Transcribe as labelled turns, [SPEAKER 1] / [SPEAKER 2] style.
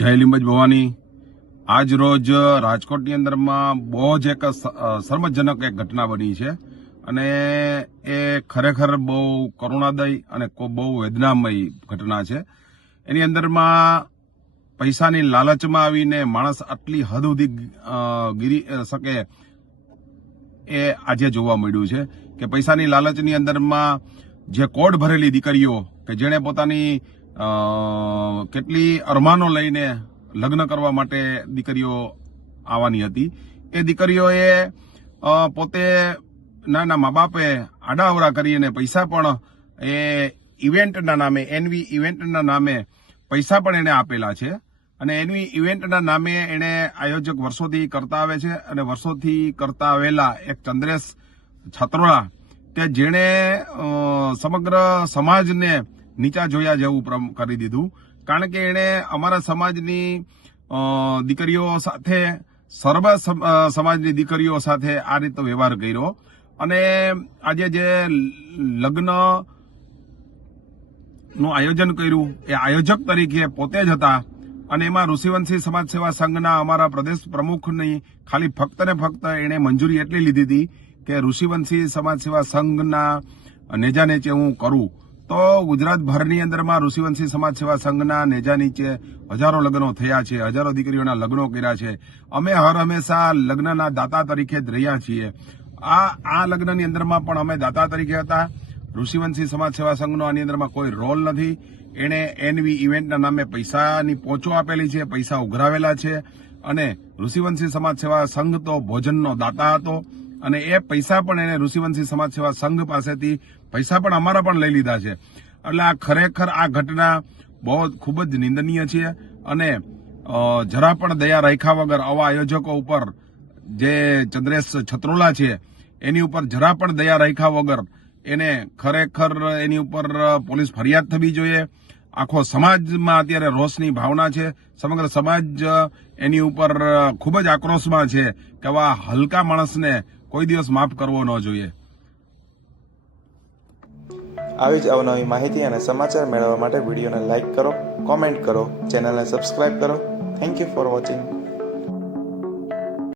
[SPEAKER 1] જય લીંબજ ભવાની. આજ રોજ રાજકોટની અંદરમાં બહુ જ એક શર્મજનક એક ઘટના બની છે. અને એ ખરેખર બહુ કરુણાદય અને બહુ વેદનામય ઘટના છે. એની અંદરમાં પૈસાની લાલચમાં આવીને માણસ આટલી હદ સુધી ગીરી શકે એ આજે જોવા મળ્યું છે કે પૈસાની લાલચની અંદરમાં જે કોડ ભરેલી દીકરીઓ કે જેણે પોતાની કેટલી અરમાનો લઈને લગ્ન કરવા માટે દીકરીઓ આવવાની હતી. એ દીકરીઓએ પોતે નાના મા બાપે આડાઅવરા કરીને પૈસા પણ એ ઇવેન્ટના નામે, એનવી ઇવેન્ટના નામે પૈસા પણ એને આપેલા છે. અને એનવી ઇવેન્ટના નામે એણે આયોજક વર્ષોથી કરતા આવે છે અને વર્ષોથી કરતા આવેલા એક ચંદ્રેશ છત્રોળા કે જેણે સમગ્ર સમાજને નીચા જોયા જેવું કરી દીધું. કારણ કે એણે અમારા સમાજની દીકરીઓ સાથે, સર્વ સમ- સમાજની દીકરીઓ સાથે આ રીતનો વ્યવહાર કર્યો. અને આજે જે લગ્નનું આયોજન કર્યું, એ આયોજક તરીકે પોતે જ હતા. અને એમાં ઋષિવંશી સમાજ સેવા સંઘના અમારા પ્રદેશ પ્રમુખની ખાલી ફક્ત ને ફક્ત એણે મંજૂરી એટલી લીધી હતી કે ઋષિવંશી સમાજ સેવા સંઘના નેજા નીચે હું કરું. તો ગુજરાતભરની અંદરમાં ઋષિવંશી સમાજ સેવા સંઘના નેજા નીચે હજારો લગ્નો થયા છે, હજારો દીકરીઓના લગ્નો કર્યા છે. અમે હર હંમેશા લગ્નના દાતા તરીકે જ રહ્યા છીએ. આ આ લગ્નની અંદરમાં પણ અમે દાતા તરીકે હતા. ઋષિવંશી સમાજ સેવા સંઘનો આની અંદરમાં કોઈ રોલ નથી. એણે એનવી ઇવેન્ટના નામે પૈસાની પોચો આપેલી છે, પૈસા ઉઘરાવેલા છે. અને ઋષિવંશી સમાજ સેવા સંઘ તો ભોજનનો દાતા હતો. અને એ પૈસા પણ એને ઋષિવંશી સમાજ સેવા સંઘ પાસેથી પૈસા પણ અમારા પણ લઈ લીધા છે. એટલે આ ખરેખર આ ઘટના બહુ ખૂબ જ નિંદનીય છે અને જરા પણ દયા રાખ્યા વગર આવા આયોજકો ઉપર જે ચંદ્રેશ છત્રોલા છે, એની ઉપર જરા પણ દયા રાખ્યા વગર એને ખરેખર એની ઉપર પોલીસ ફરિયાદ થવી જોઈએ. આખો સમાજમાં અત્યારે રોષની ભાવના છે. સમગ્ર સમાજ એની ઉપર ખૂબ જ આક્રોશમાં છે કે આવા હલકા માણસને કોઈ દિવસ માફ કરવો ન જોઈએ.
[SPEAKER 2] આવી જ અવનવી માહિતી અને સમાચાર મેળવવા માટે વિડીયોને લાઇક કરો, કોમેન્ટ કરો, ચેનલને સબસ્ક્રાઇબ કરો. Thank you for watching